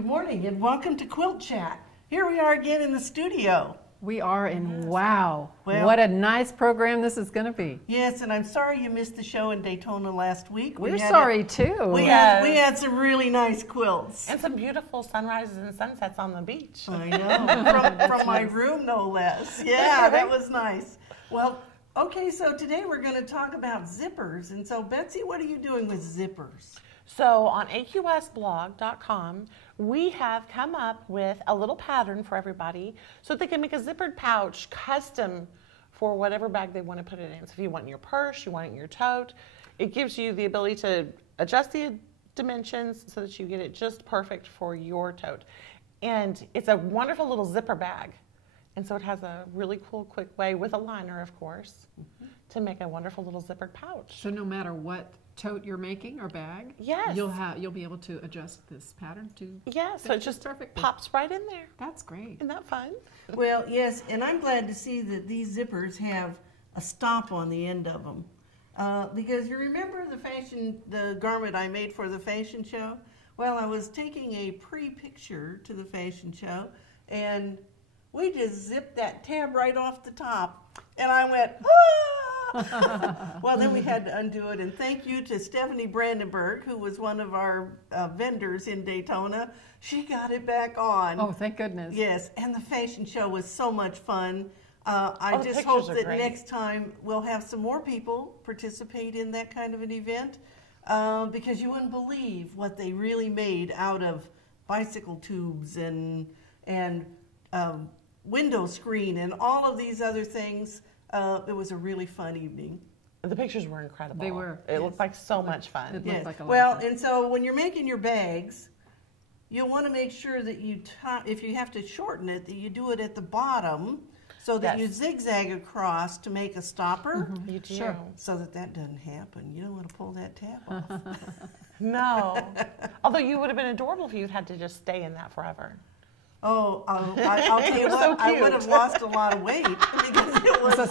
Good morning and welcome to QuiltChat. Here we are again in the studio. We are, and wow, Well, what a nice program this is going to be. Yes, and I'm sorry you missed the show in Daytona last week. We're sorry too. We had some really nice quilts. And some beautiful sunrises and sunsets on the beach. I know, from my room no less. Yeah, that was nice. Well, okay, so today we're going to talk about zippers. And so Betsy, what are you doing with zippers? So on aqsblog.com, we have come up with a little pattern for everybody so they can make a zippered pouch custom for whatever bag they want to put it in. So if you want it in your purse, you want it in your tote, it gives you the ability to adjust the dimensions so that you get it just perfect for your tote. And it's a wonderful little zipper bag. And so it has a really cool, quick way, with a liner, of course, to make a wonderful little zippered pouch. So no matter what tote you're making or bag, yes, you'll be able to adjust this pattern to so it just perfectly. Pops right in there. That's great. Isn't that fun? Well, yes, and I'm glad to see that these zippers have a stop on the end of them. Because you remember the garment I made for the fashion show? Well, I was taking a pre-picture to the fashion show, and we just zipped that tab right off the top, and I went, ah! Well, then we had to undo it, and thank you to Stephanie Brandenburg, who was one of our vendors in Daytona. She got it back on. Oh, thank goodness. Yes, and the fashion show was so much fun. I just hope that next time we'll have some more people participate in that kind of an event, because you wouldn't believe what they really made out of bicycle tubes and window screen and all of these other things. It was a really fun evening. The pictures were incredible. They were. It looked like so much fun. It looked like a lot well, of fun. and so when you're making your bags, you'll want to make sure that if you have to shorten it, that you do it at the bottom so that you zigzag across to make a stopper. You do. Sure. So that doesn't happen. You don't want to pull that tab off. No. Although you would have been adorable if you'd had to just stay in that forever. Oh, I'll tell you what, I would have lost a lot of weight because it was a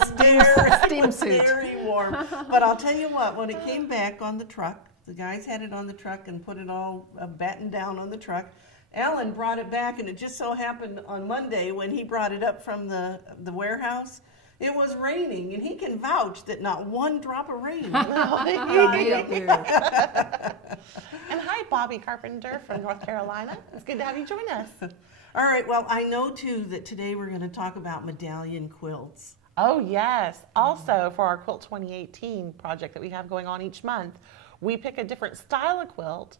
steam suit. Very warm. But I'll tell you what, when it came back on the truck, the guys had it on the truck and put it all battened down on the truck. Alan brought it back, and it just so happened on Monday when he brought it up from the warehouse, it was raining, and he can vouch that not one drop of rain. And hi, Bobby Carpenter from North Carolina. It's good to have you join us. All right, well, I know, too, that today we're going to talk about medallion quilts. Oh, yes. Also, for our Quilt 2018 project that we have going on each month, we pick a different style of quilt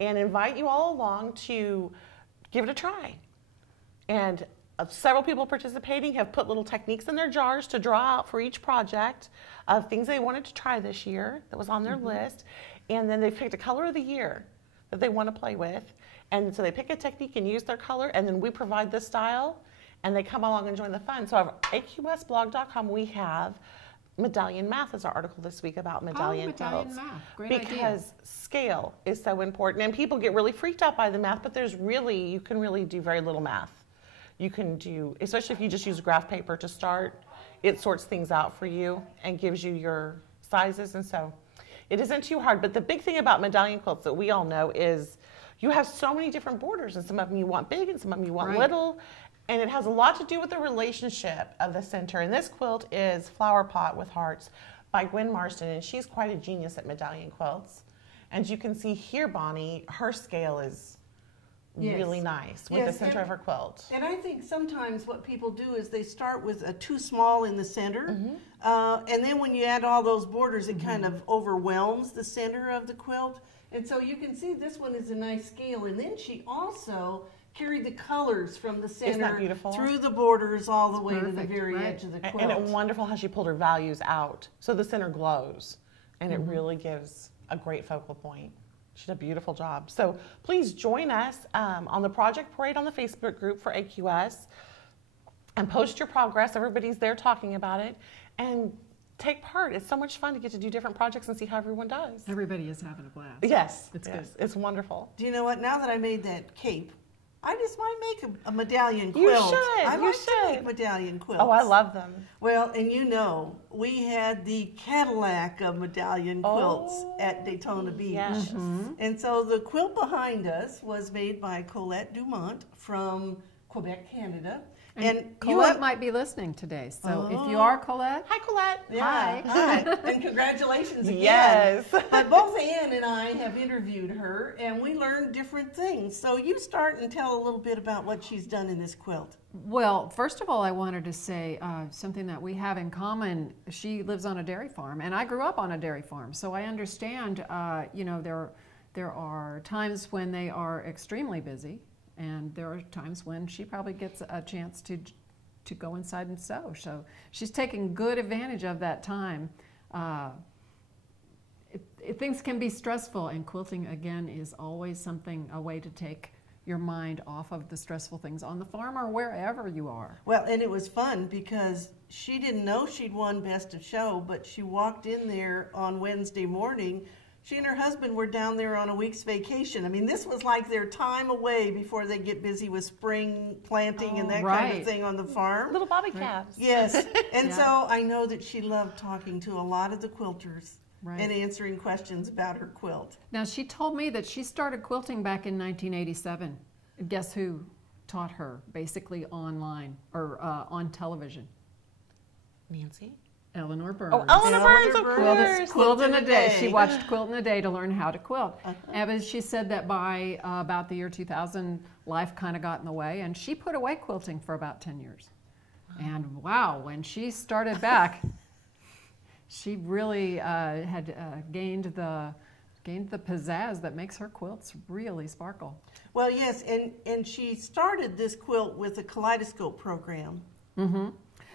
and invite you all along to give it a try. And several people participating have put little techniques in their jars to draw out for each project of things they wanted to try this year that was on their list. And then they picked a color of the year that they want to play with. And so they pick a technique and use their color, and then we provide the style, and they come along and join the fun. So on aqsblog.com, we have Medallion Math as our article this week about medallion quilts. Math. Great because idea. Scale is so important. And people get really freaked out by the math, but you can really do very little math. You can do, especially if you just use graph paper to start, it sorts things out for you and gives you your sizes. And so it isn't too hard. But the big thing about medallion quilts that we all know is you have so many different borders, and some of them you want big and some of them you want little. And it has a lot to do with the relationship of the center. And this quilt is Flower Pot with Hearts by Gwen Marston, and she's quite a genius at medallion quilts. And you can see here, Bonnie, her scale is really nice with the center of her quilt. And I think sometimes what people do is they start with a too small in the center, and then when you add all those borders, it kind of overwhelms the center of the quilt. And so you can see this one is a nice scale, and then she also carried the colors from the center through the borders all the way to the very edge of the quilt. And it's wonderful how she pulled her values out so the center glows, and it really gives a great focal point. She did a beautiful job. So please join us on the Project Parade on the Facebook group for AQS and post your progress. Everybody's there talking about it. And take part. It's so much fun to get to do different projects and see how everyone does. Everybody is having a blast. Yes. It's good. It's wonderful. Do you know what? Now that I made that cape, I just might make a medallion You quilt. should, I you like to should. make medallion quilts. Oh, I love them. Well, and you know, we had the Cadillac of medallion quilts at Daytona Beach. Yes. And so the quilt behind us was made by Collette Dumont from Quebec, Canada. And Collette might be listening today. So if you are Collette, Hi, Collette. Yeah, hi. And congratulations again. Yes. But both Ann and I have interviewed her, and we learned different things. So you start and tell a little bit about what she's done in this quilt. well, first of all, I wanted to say something that we have in common. She lives on a dairy farm, and I grew up on a dairy farm. So I understand, you know, there are times when they are extremely busy. And there are times when she probably gets a chance to go inside and sew. So she's taking good advantage of that time. Things can be stressful, and quilting, again, is always a way to take your mind off of the stressful things on the farm or wherever you are. Well, and it was fun because she didn't know she'd won Best of Show, but she walked in there on Wednesday morning. She and her husband were down there on a week's vacation. I mean, this was like their time away before they get busy with spring planting and that kind of thing on the farm. Little bobby calves. Yes. And so I know that she loved talking to a lot of the quilters Right. and answering questions about her quilt. Now, she told me that she started quilting back in 1987. Guess who taught her, basically online or on television? Nancy. Eleanor Burns. Oh, Eleanor Burns, of Burns. course. Quilt in a Day. She watched Quilt in a Day to learn how to quilt. And she said that by about the year 2000, life kind of got in the way, and she put away quilting for about 10 years. And wow, when she started back, she really had gained the pizzazz that makes her quilts really sparkle. Well, yes, and she started this quilt with a kaleidoscope program. Mm-hmm.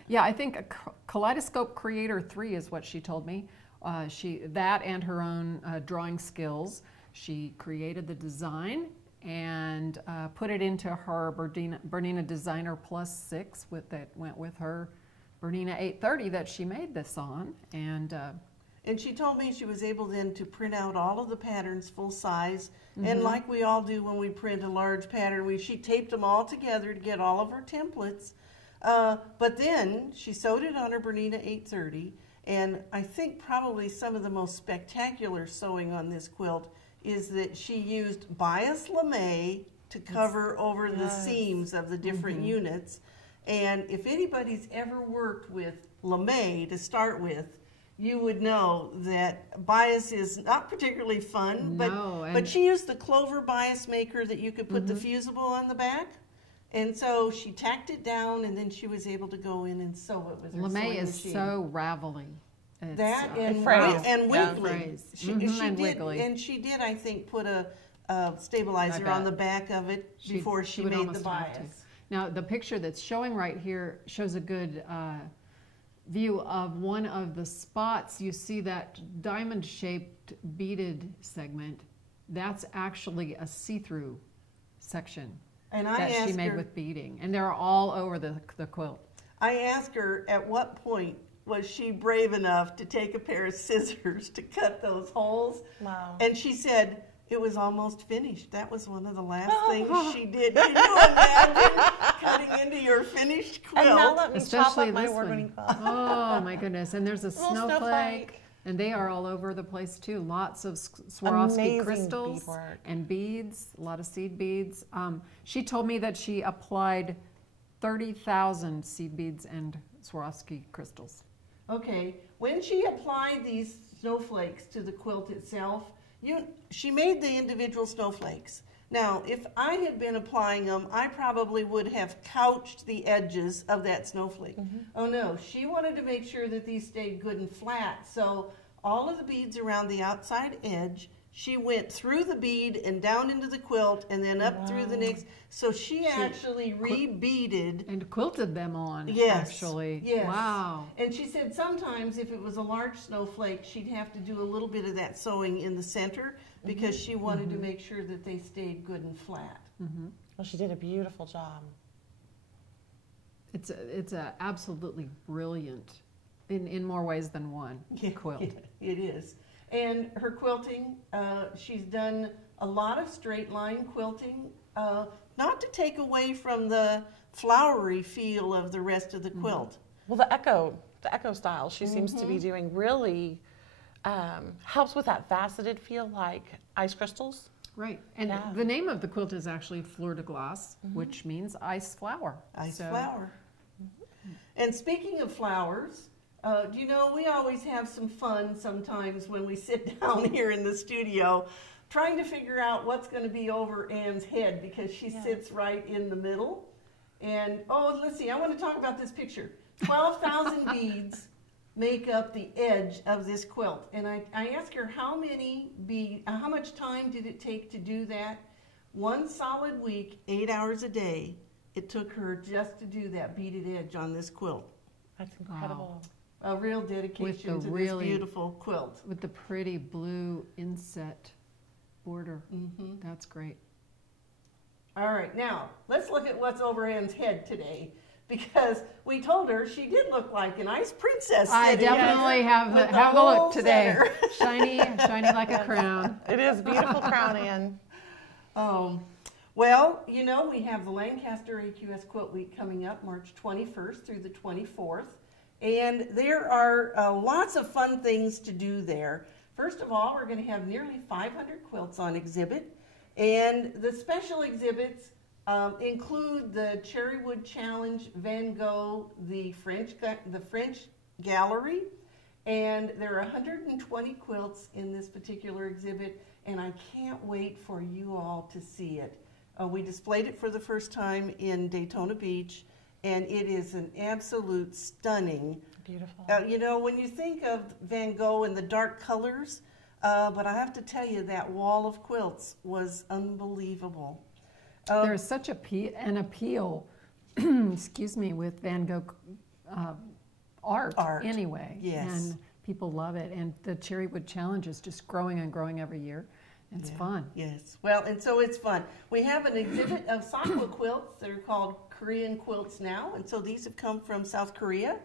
Yeah, I think a Kaleidoscope Creator 3 is what she told me. That and her own drawing skills. She created the design and put it into her Bernina Designer Plus 6 that went with her Bernina 830 that she made this on. And she told me she was able then to print out all of the patterns full size. And like we all do when we print a large pattern, she taped them all together to get all of her templates. But then she sewed it on her Bernina 830, and I think probably some of the most spectacular sewing on this quilt is that she used bias lame to cover over the seams of the different units. And if anybody's ever worked with lame to start with, you would know that bias is not particularly fun, but she used the clover bias maker that you could put the fusible on the back. And so she tacked it down, and then she was able to go in and sew it with her sewing machine. lame is so ravelly. That and wiggly. Wiggly. And she did, I think, put a stabilizer on the back of it before she would made the almost have to. bias. Now, the picture that's showing right here shows a good view of one of the spots. You see that diamond-shaped beaded segment. That's actually a see-through section. And that she made with beading, and they're all over the quilt. I asked her at what point was she brave enough to take a pair of scissors to cut those holes. Wow. And she said it was almost finished. That was one of the last things she did. Can you imagine cutting into your finished quilt? And now let me chop Especially up my this award-winning one. quilt. Oh my goodness! And there's a snowflake. And they are all over the place too. Lots of Swarovski Amazing crystals beadwork. and beads, a lot of seed beads. She told me that she applied 30,000 seed beads and Swarovski crystals. Okay, when she applied these snowflakes to the quilt itself, she made the individual snowflakes. Now, if I had been applying them, I probably would have couched the edges of that snowflake. Oh no, she wanted to make sure that these stayed good and flat. So all of the beads around the outside edge, she went through the bead and down into the quilt and then up through the next. So she actually re-beaded. And quilted them on, actually. Yes. Wow. And she said sometimes if it was a large snowflake, she'd have to do a little bit of that sewing in the center because she wanted to make sure that they stayed good and flat. Well, she did a beautiful job. It's a absolutely brilliant, in more ways than one, quilt. It is. And her quilting, she's done a lot of straight line quilting, not not to take away from the flowery feel of the rest of the quilt. Well, the echo style she seems to be doing really helps with that faceted feel, like ice crystals. Right, and the name of the quilt is actually FLEUR DE GLACE, which means ice flower. Ice flower. And speaking of flowers, do you know, we always have some fun sometimes when we sit down here in the studio trying to figure out what's going to be over Anne's head, because she sits right in the middle. And, oh, let's see, I want to talk about this picture. 12,000 beads make up the edge of this quilt. And I asked her how much time did it take to do that? 1 solid week, 8 hours a day, it took her just to do that beaded edge on this quilt. That's incredible. Wow. A real dedication to this beautiful quilt. With the pretty blue inset border. That's great. All right, now let's look at what's over Anne's head today, because we told her she did look like an ice princess. I definitely have the look today. Shiny like a crown. It is a beautiful crown, Anne. Well, you know, we have the Lancaster QuiltWeek coming up March 21st through the 24th. And there are lots of fun things to do there. First of all, we're going to have nearly 500 quilts on exhibit. And the special exhibits include the Cherrywood Challenge, Van Gogh, the French Gallery. And there are 120 quilts in this particular exhibit. And I can't wait for you all to see it. We displayed it for the first time in Daytona Beach. And it is an absolute stunning. Beautiful. You know, when you think of Van Gogh and the dark colors, but I have to tell you, that wall of quilts was unbelievable. There's such an appeal, excuse me, with Van Gogh art anyway. Yes. And people love it. And the Cherrywood Challenge is just growing and growing every year. It's fun. Yes. Well, and so it's fun. We have an exhibit of sakura quilts that are called Korean quilts now, and so these have come from South Korea.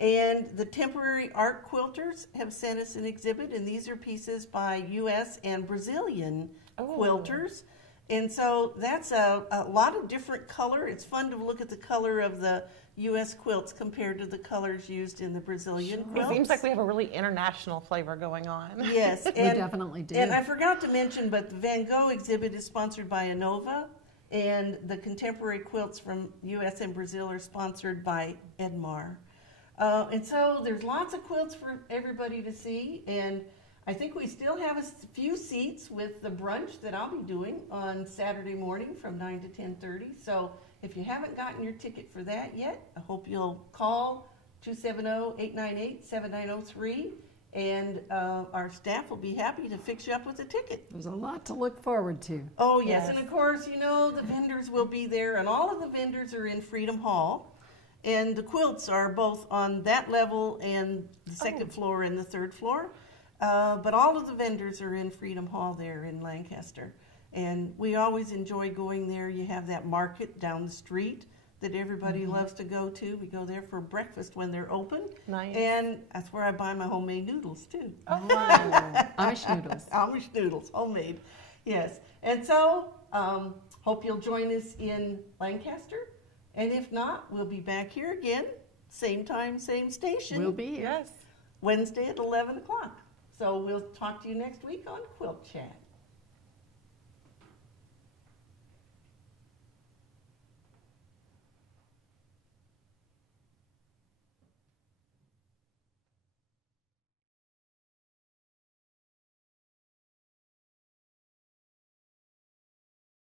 And the temporary art quilters have sent us an exhibit, and these are pieces by U.S. and Brazilian quilters. And so that's a lot of different color. It's fun to look at the color of the U.S. quilts compared to the colors used in the Brazilian quilts. It seems like we have a really international flavor going on. Yes. We definitely do. And I forgot to mention, but the Van Gogh exhibit is sponsored by Inova, and the contemporary quilts from U.S. and Brazil are sponsored by Edmar. And so there's lots of quilts for everybody to see, and I think we still have a few seats with the brunch that I'll be doing on Saturday morning from 9 to 10:30. So if you haven't gotten your ticket for that yet, I hope you'll call 270-898-7903, and our staff will be happy to fix you up with a ticket. There's a lot to look forward to. Oh, yes. And of course, you know, the vendors will be there, and all of the vendors are in Freedom Hall. And the quilts are both on that level and the second floor and the third floor. But all of the vendors are in Freedom Hall there in Lancaster. And we always enjoy going there. You have that market down the street that everybody loves to go to. We go there for breakfast when they're open. Nice. And that's where I buy my homemade noodles, too. Oh, Amish noodles. Amish noodles, homemade. Yes. And so, hope you'll join us in Lancaster. And if not, we'll be back here again, same time, same station. We'll be here. Yes. Wednesday at 11 o'clock. So we'll talk to you next week on Quilt Chat.